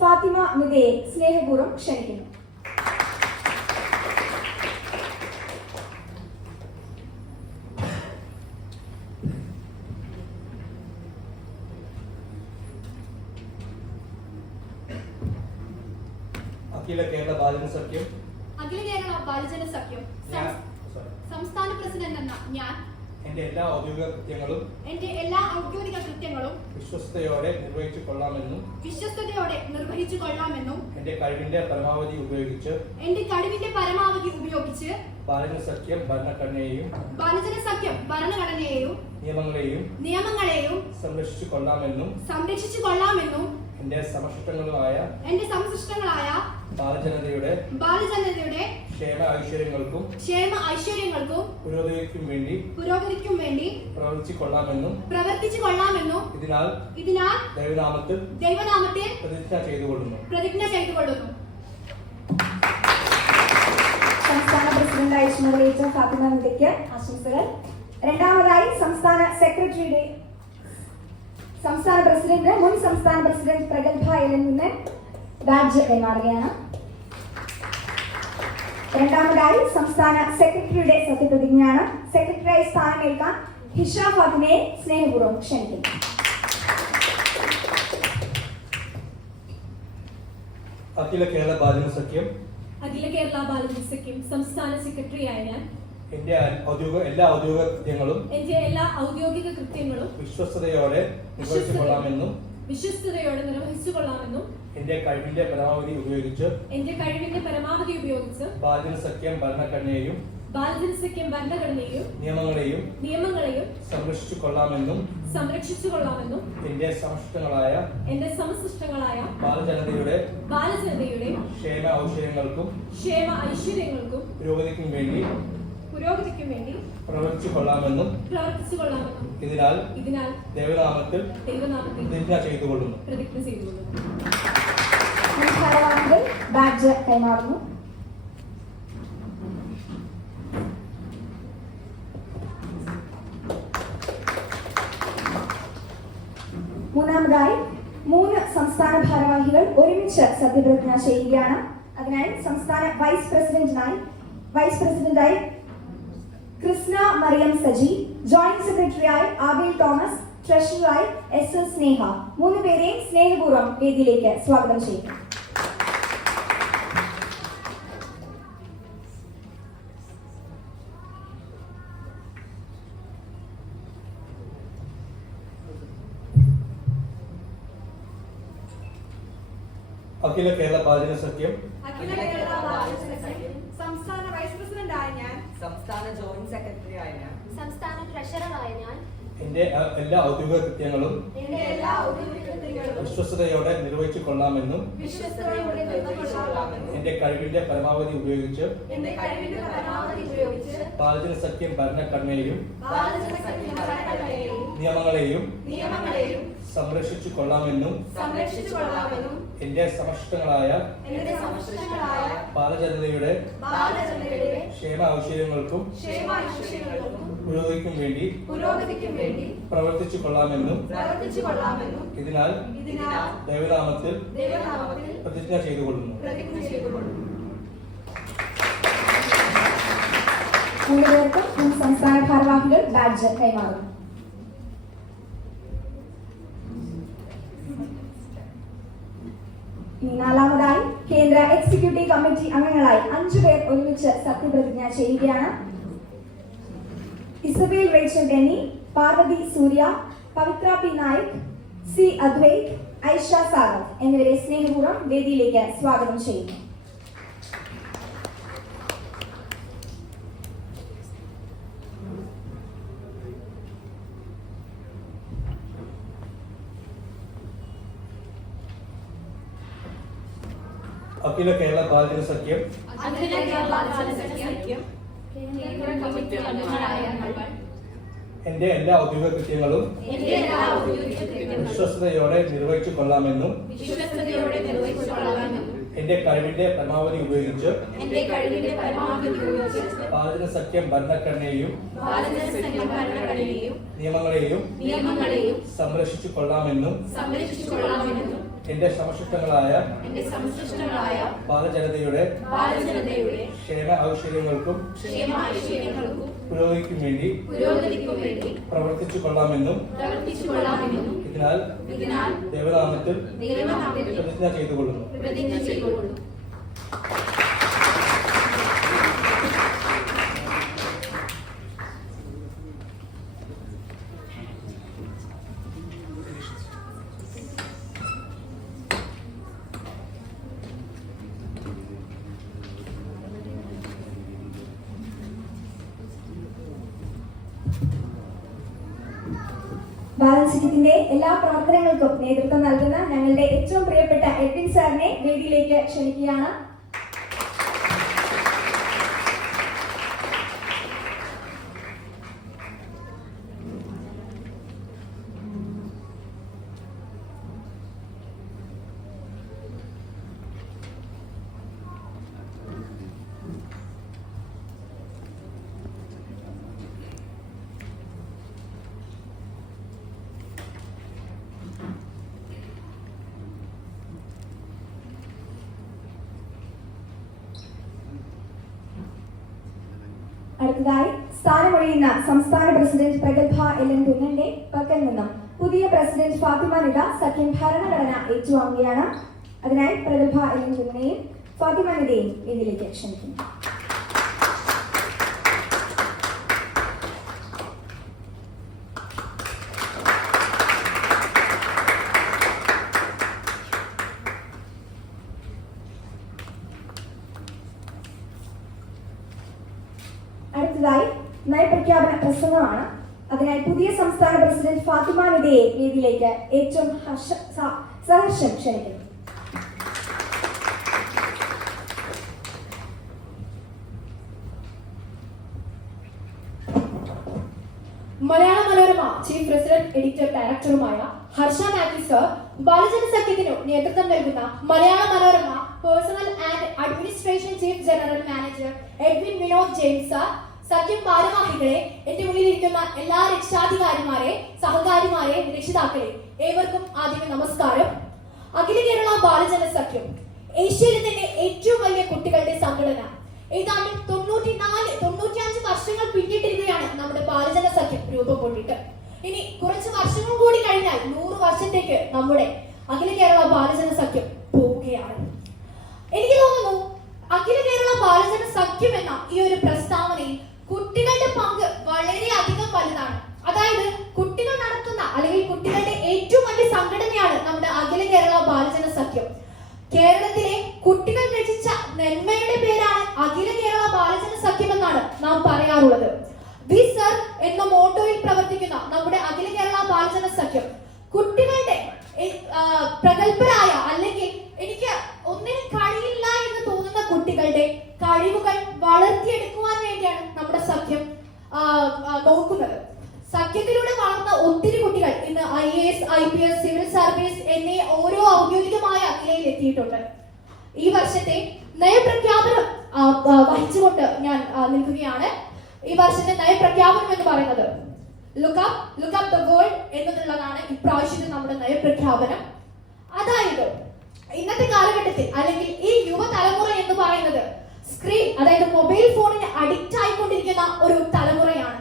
ഫാത്തിമ മിതയെ സ്നേഹപൂർവ്വം ക്ഷണിക്കുന്നു. അഖില കേരള ബാലജന സഖ്യം സംസ്ഥാന പ്രസിഡന്റ് എന്ന ഞാൻ എന്റെ എല്ലാ ഔദ്യോഗിക കൃത്യങ്ങളും വിശ്വസ്തയോടെ നിർവഹിച്ചു കൊള്ളാമെന്നും എന്റെ കഴിവിന്റെ പരമാവധി ഉപയോഗിച്ച് ബാലജന സഖ്യം ഭരണഘടനയെയും നിയമങ്ങളെയും സംരക്ഷിച്ചു കൊള്ളാമെന്നും എന്റെ സമശിഷ്ടങ്ങളായ ബാലജനതയുടെ ക്ഷേമ ഐശ്വര്യങ്ങൾക്കും പുരോഗതിക്കും വേണ്ടി പ്രവർത്തിച്ചു കൊള്ളാമെന്നും ഇതിനാൽ ദൈവനാമത്തിൽ പ്രതിജ്ഞ ചെയ്തുകൊള്ളുന്നു. സംസ്ഥാന പ്രസിഡന്റായി ചുമതലയേറ്റ ഫാത്തിമ മിതയ്ക്ക് ആശംസകൾ. രണ്ടാമതായി മുൻ സംസ്ഥാന പ്രസിഡന്റ് പ്രഗത്ഭ എല്ലിൽ നിന്ന് ബാഡ്ജ് കൈമാറുകയാണ്. രണ്ടാമതായി സംസ്ഥാന സെക്രട്ടറിയുടെ സത്യപ്രതിജ്ഞയാണ്. സെക്രട്ടറിയായി സ്ഥാനമേൽക്കാൻ ഹിഷ ഫാത്തിമയെ സ്നേഹപൂർവ്വം ക്ഷണിക്കുന്നു. അഖില കേരള ബാലജന സഖ്യം സംസ്ഥാന സെക്രട്ടറിയായ ഞാൻ എന്റെ എല്ലാ ഔദ്യോഗിക കൃത്യങ്ങളും വിശ്വസ്തയോടെ നിർവഹിച്ചു കൊള്ളാമെന്നും എന്റെ കഴിവിന്റെ പരമാവധി ഉപയോഗിച്ച് ബാലജന സഖ്യം ഭരണഘടനയെയും നിയമങ്ങളെയും സംരക്ഷിച്ചു കൊള്ളാമെന്നും എന്റെ സമശിഷ്ടങ്ങളായ ബാലജനതയുടെ ക്ഷേമ ഐശ്വര്യങ്ങൾക്കും പുരോഗതിക്കും വേണ്ടി പ്രവർത്തിച്ചു കൊള്ളാമെന്നും ഇതിനാൽ ദൈവനാമത്തിൽ പ്രതിജ്ഞ ചെയ്തുകൊള്ളുന്നു. ബാഡ്ജ് കൈമാറുന്നു. മൂന്നാമതായി 3 സംസ്ഥാന ഭാരവാഹികൾ ഒരുമിച്ച് സത്യപ്രതിജ്ഞ ചെയ്യുകയാണ്. അതിനായി സംസ്ഥാന വൈസ് പ്രസിഡന്റായി കൃഷ്ണ മറിയം സജി, ജോയിന്റ് സെക്രട്ടറിയായി ആബേൽ തോമസ്, ട്രഷററായി എസ് സ്നേഹ, 3 പേരെയും സ്നേഹപൂർവ്വം വേദിയിലേക്ക് സ്വാഗതം ചെയ്യുന്നു. അഖില കേരള ബാലജന സഖ്യം സംസ്ഥാന വൈസ് പ്രസിഡന്റായ ഞാൻ സംസ്ഥാന ജോയിന്റ് സെക്രട്ടറിയായ ഞാൻ സംസ്ഥാന ട്രഷററായ ഞാൻ എന്റെ എല്ലാ ഔദ്യോഗിക കൃത്യങ്ങളും വിശ്വസ്തയോടെ നിർവഹിച്ചു കൊള്ളാമെന്നും എന്റെ കഴിവിന്റെ പരമാവധി ഉപയോഗിച്ച് ബാലജന സഖ്യം ഭരണഘടനയെയും നിയമങ്ങളെയും സംരക്ഷിച്ചു കൊള്ളാമെന്നും എന്റെ സമശിഷ്ടങ്ങളായ ബാലജനതയുടെ ക്ഷേമ ഐശ്വര്യങ്ങൾക്കും പുരോഗതിക്കും വേണ്ടി പ്രവർത്തിച്ചു കൊള്ളാമെന്നും ഇതിനാൽ ദൈവനാമത്തിൽ പ്രതിജ്ഞ ചെയ്തുകൊള്ളുന്നു. 3 പേർക്കും മുൻ സംസ്ഥാന ഭാരവാഹികൾ ബാഡ്ജ് കൈമാറുന്നു. നാലാമതായി കേന്ദ്ര എക്സിക്യൂട്ടീവ് കമ്മിറ്റി അംഗങ്ങളായി 5 പേർ ഒരുമിച്ച് സത്യപ്രതിജ്ഞ ചെയ്യുകയാണ്. ഇസബേൽ റേച്ചൽ ഡെന്നി, പാർവതി സൂര്യ, പവിത്ര പി നായിക്, സി അദ്വൈത്, ഐഷ സാഗർ എന്നിവരെ സ്നേഹപൂർവ്വം വേദിയിലേക്ക് സ്വാഗതം ചെയ്യുന്നു. അഖില കേരള ബാലജന സഖ്യം എന്റെ എല്ലാ ഔദ്യോഗിക കൃത്യങ്ങളും വിശ്വസ്തയോടെ നിർവഹിച്ചു കൊള്ളാമെന്നും എന്റെ കഴിവിന്റെ പരമാവധി ഉപയോഗിച്ച് ബാലജന സഖ്യം ഭരണഘടനയെയും നിയമങ്ങളെയും സംരക്ഷിച്ചു കൊള്ളാമെന്നും എന്റെ സമശിഷ്ടങ്ങളായ എന്റെ സംശിഷ്ടങ്ങളായ ബാലജനതയുടെ ബാലജനതയുടെ ക്ഷേമ ഐശ്വര്യങ്ങൾക്കും ക്ഷേമാശ്ചര്യങ്ങൾക്കും പുരോഗതിക്കും വേണ്ടി പുരോഗതിക്കും വേണ്ടി പ്രവർത്തിച്ചു കൊള്ളാമെന്നും പ്രവർത്തിച്ചു കൊള്ളാമെന്നും ഇതിനാൽ ദേവനാമത്തിൽ ദൈവനാമത്തിൽ പ്രതിജ്ഞ ചെയ്തുകൊള്ളുന്നു. പ്രതിജ്ഞ ചെയ്തുകൊള്ളുന്നു. ബാലൻസിറ്റിന്റെ എല്ലാ പ്രവർത്തനങ്ങൾക്കും നേതൃത്വം നൽകുന്ന ഞങ്ങളുടെ ഏറ്റവും പ്രിയപ്പെട്ട എഡ്വിൻ സാറിനെ വേദിയിലേക്ക് ക്ഷണിക്കുകയാണ്. അടുത്തതായി സ്ഥാനമൊഴിയുന്ന സംസ്ഥാന പ്രസിഡന്റ് പ്രഗത്ഭ എൽ.എൻ. കുന്നന്റെ പക്കൽ നിന്നും പുതിയ പ്രസിഡന്റ് ഫാത്തിമ നിദ സഖ്യം ഭരണഘടന ഏറ്റുവാങ്ങുകയാണ്. അതിനായി പ്രഗത്ഭ എൽ.എൻ. കുന്നനെയും ഫാത്തിമ നിദയെയും ഇതിലേക്ക് ക്ഷണിക്കുന്നു. അടുത്തതായി നയപ്രഖ്യാപന പ്രസംഗമാണ്. അതിനായി പുതിയ സംസ്ഥാന പ്രസിഡന്റ് ഫാത്തിമ നിദയെ വേദിയിലേക്ക് ഏറ്റവും സഹർഷം ക്ഷണിക്കുന്നു. Malayala Manorama chief resident editor ഡയറക്ടറുമായ ഹർഷ മാത്യു സർ, ബാലജന സഖ്യത്തിനു നേതൃത്വം നൽകുന്ന Malayala Manorama personal and administration chief general manager Edwin Vinod James sir, സഖ്യം ഭാരവാഹികളെ, എന്റെ മുന്നിലിരിക്കുന്ന എല്ലാ രക്ഷാധികാരിമാരെ, സഹകാരിമാരെ, രക്ഷിതാക്കളെ, ഏവർക്കും ആദ്യമേ നമസ്കാരം. അഖില കേരള ബാലജന സഖ്യം ഏഷ്യയിലെ തന്നെ ഏറ്റവും വലിയ കുട്ടികളുടെ സംഘടന. ഏതാണ്ട് 95 വർഷങ്ങൾ പിന്നിട്ടിരിക്കുകയാണ് നമ്മുടെ ബാലജന സഖ്യം രൂപം കൊണ്ടിട്ട്. ഇനി കുറച്ച് വർഷങ്ങൾ കൂടി കഴിഞ്ഞാൽ 100 വർഷത്തേക്ക് നമ്മുടെ അഖില കേരള ബാലജന സഖ്യം പോവുകയാണ്. എനിക്ക് തോന്നുന്നു അഖില കേരള ബാലജന സഖ്യം എന്ന ഈ ഒരു പ്രസ്താവനയിൽ കുട്ടികളുടെ പങ്ക് വളരെയധികം വലുതാണ്. അതായത് കുട്ടികൾ നടത്തുന്ന അല്ലെങ്കിൽ കുട്ടികളുടെ ഏറ്റവും വലിയ സംഘടനയാണ് നമ്മുടെ അഖില കേരള ബാലജന സഖ്യം. കേരളത്തിലെ കുട്ടികൾ രചിച്ച നന്മയുടെ പേരാണ് അഖില കേരള ബാലജന സഖ്യം എന്നാണ് നാം പറയാറുള്ളത്. വി സർ എന്ന മോട്ടോയിൽ പ്രവർത്തിക്കുന്ന നമ്മുടെ അഖില കേരള ബാലജന സഖ്യം കുട്ടികളുടെ പ്രഗത്ഭരായ അല്ലെങ്കിൽ എനിക്ക് ഒന്നിനും കഴിയില്ല എന്ന് തോന്നുന്ന കുട്ടികളുടെ കഴിവുകൾ വളർത്തിയെടുക്കുവാൻ വേണ്ടിയാണ് നമ്മുടെ സഖ്യം നോക്കുന്നത്. സഖ്യത്തിലൂടെ വളർന്ന ഒത്തിരി കുട്ടികൾ ഇന്ന് IAS, IPS, സിവിൽ സർവീസ് എന്നീ ഓരോ ഔദ്യോഗികമായ നിലയിൽ എത്തിയിട്ടുണ്ട്. ഈ വർഷത്തെ നയപ്രഖ്യാപനം വഹിച്ചുകൊണ്ട് ഞാൻ നിൽക്കുകയാണ്. ഈ വർഷത്തെ നയപ്രഖ്യാപനം എന്ന് പറയുന്നത് ലുക്ക് അപ്പ് ദ വേൾഡ് എന്നുള്ളതാണ് ഇപ്രാവശ്യത്തെ നമ്മുടെ നയപ്രഖ്യാപനം. അതായത് ഇന്നത്തെ കാലഘട്ടത്തിൽ അല്ലെങ്കിൽ ഈ യുവതലമുറ എന്ന് പറയുന്നത് സ്ക്രീൻ, അതായത് മൊബൈൽ ഫോണിന് അഡിക്റ്റ് ആയിക്കൊണ്ടിരിക്കുന്ന ഒരു തലമുറയാണ്.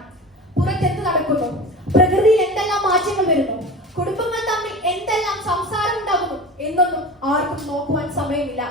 പുറത്തെന്ത് നടക്കുന്നു, പ്രകൃതിയിൽ എന്തെല്ലാം മാറ്റങ്ങൾ വരുന്നു, കുടുംബങ്ങൾ തമ്മിൽ എന്തെല്ലാം സംസാരം ഉണ്ടാകുന്നു എന്നൊന്നും ആർക്കും നോക്കുവാൻ സമയമില്ല.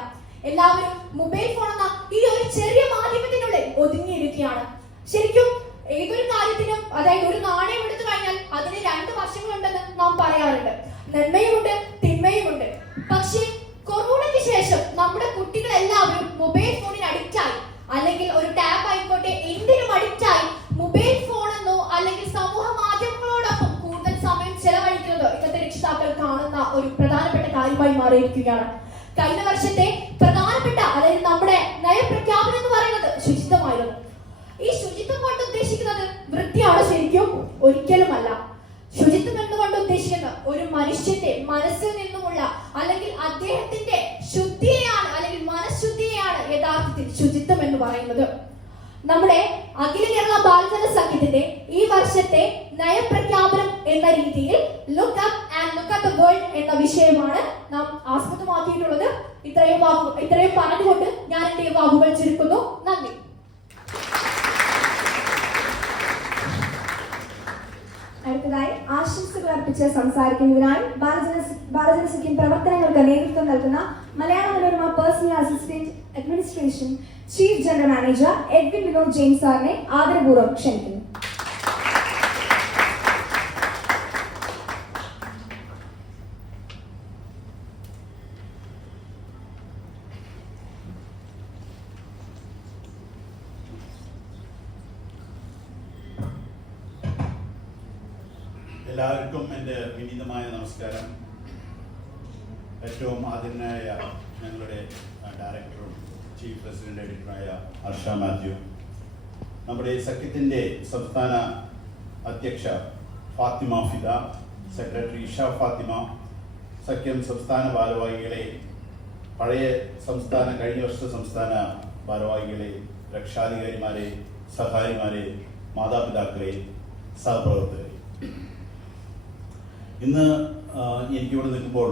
എല്ലാവരും മൊബൈൽ ഫോൺ എന്ന ഈ ഒരു ചെറിയ മാധ്യമത്തിനുള്ളിൽ ഒതുങ്ങിയിരിക്കുകയാണ്. ശരിക്കും ഏതൊരു കാര്യത്തിനും, അതായത് ഒരു നാണയം എടുത്തു കഴിഞ്ഞാൽ അതിന് 2 വശങ്ങളുണ്ടെന്ന് നാം പറയാറുണ്ട്. നന്മയുമുണ്ട്, തിന്മയുമുണ്ട്. പക്ഷേ കൊറോണയ്ക്ക് ശേഷം നമ്മുടെ കുട്ടികൾ എല്ലാവരും മൊബൈൽ ഫോണിന് അഡിക്റ്റ് ആയി, അല്ലെങ്കിൽ ഒരു ടാബ് ആയിക്കോട്ടെ എന്തിനും അഡിക്റ്റ് ആയി മൊബൈൽ ഫോൺ എന്നോ അല്ലെങ്കിൽ സമൂഹ മാധ്യമങ്ങളോടൊപ്പം കൂടുതൽ സമയം ചെലവഴിക്കുന്നത് ഇന്നത്തെ രക്ഷിതാക്കൾ കാണുന്ന ഒരു പ്രധാനപ്പെട്ട കാര്യമായി മാറിയിരിക്കുകയാണ്. കഴിഞ്ഞ വർഷത്തെ പ്രധാനപ്പെട്ട അതായത് നമ്മുടെ നയപ്രഖ്യാപനം എന്ന് പറയുന്നത് ശുചിത്വമായിരുന്നു. ഈ ശുചിത്വം കൊണ്ട് ഉദ്ദേശിക്കുന്നത് വൃത്തിയാണ് ശരിക്കും? ഒരിക്കലുമല്ല. ശുചിത്വം എന്നുകൊണ്ട് ഉദ്ദേശിക്കുന്നത് ഒരു മനുഷ്യന്റെ മനസ്സിൽ നിന്നുമുള്ള അല്ലെങ്കിൽ അദ്ദേഹത്തിന്റെ ശുദ്ധിയെയാണ് അല്ലെങ്കിൽ മനഃശുദ്ധിയെയാണ് യഥാർത്ഥത്തിൽ ശുചിത്വം എന്ന് പറയുന്നത്. നമ്മുടെ അഖില കേരള ബാലജന സഖ്യത്തിന്റെ ഈ വർഷത്തെ നയപ്രഖ്യാപനം എന്ന രീതിയിൽ ലുക്ക് അപ്പ് ദ വേൾഡ് എന്ന വിഷയമാണ് നാം ആസ്പദമാക്കിയിട്ടുള്ളത്. ഇത്രയും പറഞ്ഞുകൊണ്ട് ഞാൻ എന്റെ വാക്കുകൾ ചുരുക്കുന്നു. നന്ദി. അടുത്തതായി ആശംസകൾ അർപ്പിച്ച് സംസാരിക്കുന്നതിനായി ബാലജനസഖ്യം പ്രവർത്തനങ്ങൾക്ക് നേതൃത്വം നൽകുന്ന Malayala Manorama personal assistant administration chief general manager Edwin Vinod James സാറിനെ ആദരപൂർവ്വം ക്ഷണിക്കുന്നു. എല്ലാവർക്കും എൻ്റെ വിനീതമായ നമസ്കാരം. ഏറ്റവും ആദരണീയനായ ഞങ്ങളുടെ ഡയറക്ടറും ചീഫ് പ്രസിഡന്റ് എഡിറ്ററായ ഹർഷ മാത്യു, നമ്മുടെ സഖ്യത്തിൻ്റെ സംസ്ഥാന അധ്യക്ഷ ഫാത്തിമ ഫിദ, സെക്രട്ടറി ഇഷ ഫാത്തിമ, സഖ്യം സംസ്ഥാന ഭാരവാഹികളെ, കഴിഞ്ഞ വർഷ സംസ്ഥാന ഭാരവാഹികളെ, രക്ഷാധികാരിമാരെ, സഹായിമാരെ, മാതാപിതാക്കളെ, സഹപ്രവർത്തകരെ, ഇന്ന് എനിക്കിവിടെ നിൽക്കുമ്പോൾ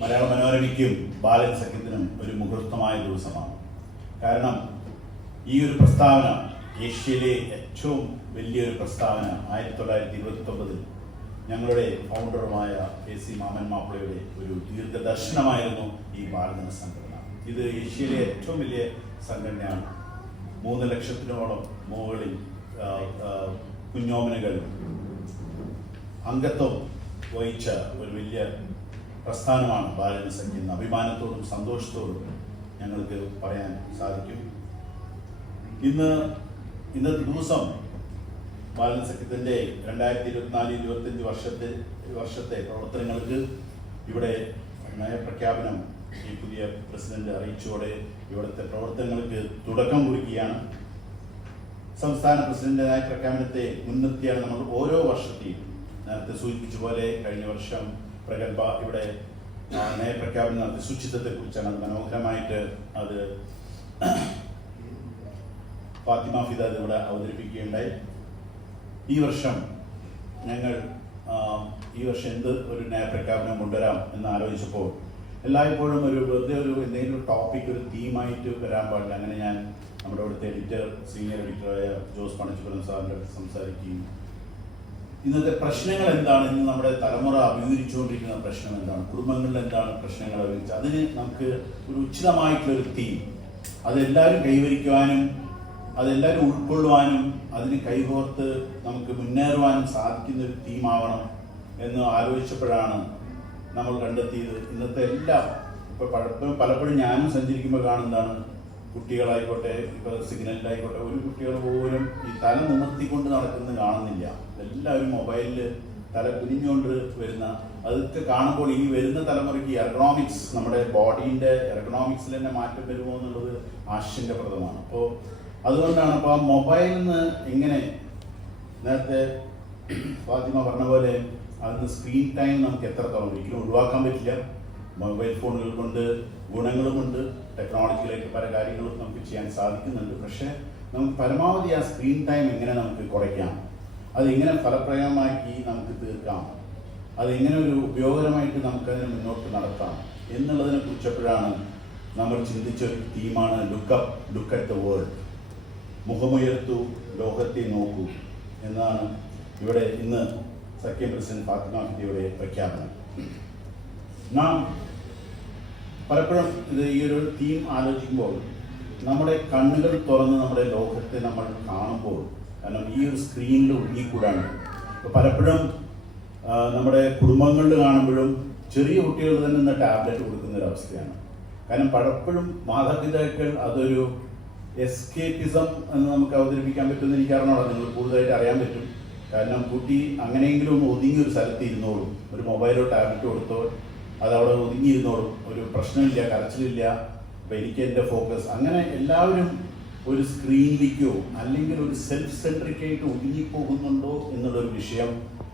മലയാള മനോരമയ്ക്കും ബാലൻ സഖ്യത്തിനും ഒരു മുഹൂർത്തമായ ദിവസമാണ്. കാരണം ഈ ഒരു പ്രസ്താവന ഏഷ്യയിലെ ഏറ്റവും വലിയൊരു പ്രസ്താവന 1929 ഞങ്ങളുടെ ഫൗണ്ടറുമായ AC മാമൻ മാപ്പിളയുടെ ഒരു ദീർഘദർശനമായിരുന്നു ഈ ബാലജന സംഘടന. ഇത് ഏഷ്യയിലെ ഏറ്റവും വലിയ സംഘടനയാണ്. 3 ലക്ഷത്തിനോളം മുകളിൽ കുഞ്ഞോമനകൾ അംഗത്വം വഹിച്ച ഒരു വലിയ പ്രസ്ഥാനമാണ് ബാലജന സഖ്യം. അഭിമാനത്തോടും സന്തോഷത്തോടും ഞങ്ങൾക്ക് പറയാൻ സാധിക്കും. ഇന്നത്തെ ദിവസം ബാലജന സഖ്യത്തിൻ്റെ 2024-25 വർഷത്തെ പ്രവർത്തനങ്ങൾക്ക് ഇവിടെ നയപ്രഖ്യാപനം ഈ പുതിയ പ്രസിഡന്റ് അറിയിച്ചതോടെ ഇവിടുത്തെ പ്രവർത്തനങ്ങൾക്ക് തുടക്കം കുറിക്കുകയാണ്. സംസ്ഥാന പ്രസിഡന്റ് നയപ്രഖ്യാപനത്തെ മുൻനിർത്തിയാണ് നമ്മൾ ഓരോ വർഷത്തെയും, നേരത്തെ സൂചിപ്പിച്ച പോലെ കഴിഞ്ഞ വർഷം പ്രഗത്ഭ ഇവിടെ നയപ്രഖ്യാപനം നടത്തി ശുചിത്വത്തെക്കുറിച്ചാണ് അത് മനോഹരമായിട്ട് അത് ഫാത്തിമ ഫിദ ഇവിടെ അവതരിപ്പിക്കുകയുണ്ടായി. ഈ വർഷം എന്ത് ഒരു നയപ്രഖ്യാപനം കൊണ്ടുവരാം എന്ന് ആലോചിച്ചപ്പോൾ എല്ലായ്പ്പോഴും വെറുതെ എന്തെങ്കിലും ടോപ്പിക് ഒരു തീമായിട്ട് വരാൻ പാടില്ല. അങ്ങനെ ഞാൻ നമ്മുടെ ഇവിടുത്തെ സീനിയർ എഡിറ്ററായ ജോസ് പണച്ചിപ്പുറം സാറിൻ്റെ അടുത്ത് സംസാരിക്കുകയും ഇന്നത്തെ പ്രശ്നങ്ങൾ എന്താണ്, ഇന്ന് നമ്മുടെ തലമുറ അഭിമുഖീകരിച്ചുകൊണ്ടിരിക്കുന്ന പ്രശ്നം എന്താണ്, കുടുംബങ്ങളിൽ എന്താണ് പ്രശ്നങ്ങൾ അഭിമുഖിച്ച്, അതിന് നമുക്ക് ഒരു ഉചിതമായിട്ടുള്ളൊരു തീം അതെല്ലാവരും കൈവരിക്കുവാനും അതെല്ലാവരും ഉൾക്കൊള്ളുവാനും അതിന് കൈകോർത്ത് നമുക്ക് മുന്നേറുവാനും സാധിക്കുന്ന ഒരു തീമാവണം എന്ന് ആലോചിച്ചപ്പോഴാണ് നമ്മൾ കണ്ടെത്തിയത്. ഇന്നത്തെ പലപ്പോഴും ഞാനും സഞ്ചരിക്കുമ്പോൾ കാണുന്നതാണ്, കുട്ടികളായിക്കോട്ടെ, ഇപ്പോൾ സിഗ്നലിലായിക്കോട്ടെ, ഒരു കുട്ടികൾ പോലും ഈ തല നിവർത്തിക്കൊണ്ട് നടക്കുന്നത് കാണുന്നില്ല. എല്ലാവരും മൊബൈലിൽ തല കുനിഞ്ഞുകൊണ്ട് വരുന്ന അതൊക്കെ കാണുമ്പോൾ ഈ വരുന്ന തലമുറയ്ക്ക് എർഗണോമിക്സ്, നമ്മുടെ ബോഡീൻ്റെ എർഗണോമിക്സിൽ തന്നെ മാറ്റം വരുമോ എന്നുള്ളത് ആശങ്കപ്രദമാണ്. അപ്പോൾ അതുകൊണ്ടാണ് അപ്പോൾ ആ മൊബൈലിൽ നിന്ന് എങ്ങനെ നേരത്തെ ഫാത്തിമ പറഞ്ഞ പോലെ അതിന് സ്ക്രീൻ ടൈം നമുക്ക് എത്രത്തോളം ഒരിക്കലും ഒഴിവാക്കാൻ പറ്റില്ല. മൊബൈൽ ഫോണുകൾ കൊണ്ട് ഗുണങ്ങളുമുണ്ട്, ടെക്നോളജിയിലേക്ക് പല കാര്യങ്ങളും നമുക്ക് ചെയ്യാൻ സാധിക്കുന്നുണ്ട്. പക്ഷേ നമുക്ക് പരമാവധി ആ സ്ക്രീൻ ടൈം എങ്ങനെ നമുക്ക് കുറയ്ക്കാം, അതെങ്ങനെ ഫലപ്രദമാക്കി നമുക്ക് തീർക്കാം, അതെങ്ങനെ ഒരു ഉപയോഗകരമായിട്ട് നമുക്കതിനെ മുന്നോട്ട് നടത്താം എന്നുള്ളതിനെ കുറിച്ചപ്പോഴാണ് നമ്മൾ ചിന്തിച്ച ഒരു തീമാണ് ലുക്ക് അറ്റ് ദ വേൾഡ്, മുഖമുയർത്തു ലോകത്തെ നോക്കൂ എന്നാണ് ഇവിടെ ഇന്ന് സഖ്യം പ്രസിഡന്റ് ഫാത്തിമ ഫിദയുടെ പ്രഖ്യാപനം. നാം പലപ്പോഴും ഈ ഒരു തീം ആലോചിക്കുമ്പോൾ നമ്മുടെ കണ്ണുകൾ തുറന്ന് നമ്മുടെ ലോകത്തെ നമ്മൾ കാണുമ്പോൾ, കാരണം ഈ ഒരു സ്ക്രീനിൽ ഒഴുകിക്കൂടാണ്. ഇപ്പോൾ പലപ്പോഴും നമ്മുടെ കുടുംബങ്ങളിൽ കാണുമ്പോഴും ചെറിയ കുട്ടികൾ തന്നെ ഇന്ന് ടാബ്ലറ്റ് കൊടുക്കുന്നൊരവസ്ഥയാണ്. കാരണം പലപ്പോഴും മാതാപിതാക്കൾ അതൊരു എസ്കേപ്പിസം എന്ന് നമുക്ക് അവതരിപ്പിക്കാൻ പറ്റുമെന്ന് എനിക്കറിഞ്ഞോളാം, നിങ്ങൾ കൂടുതലായിട്ട് അറിയാൻ പറ്റും. കാരണം കുട്ടി അങ്ങനെയെങ്കിലും ഒതുങ്ങി ഒരു സ്ഥലത്ത് ഇരുന്നോളും, ഒരു മൊബൈലോ ടാബ്ലറ്റോ കൊടുത്തോ അതവിടെ ഒതുങ്ങിയിരുന്നോളും, ഒരു പ്രശ്നമില്ല, കരച്ചിലില്ല, അപ്പോൾ എനിക്ക് എൻ്റെ ഫോക്കസ്. അങ്ങനെ എല്ലാവരും ഒരു സ്ക്രീനിലേക്കോ അല്ലെങ്കിൽ ഒരു സെൽഫ് സെൻട്രിക്കായിട്ട് ഒതുങ്ങിപ്പോകുന്നുണ്ടോ എന്നുള്ളൊരു വിഷയം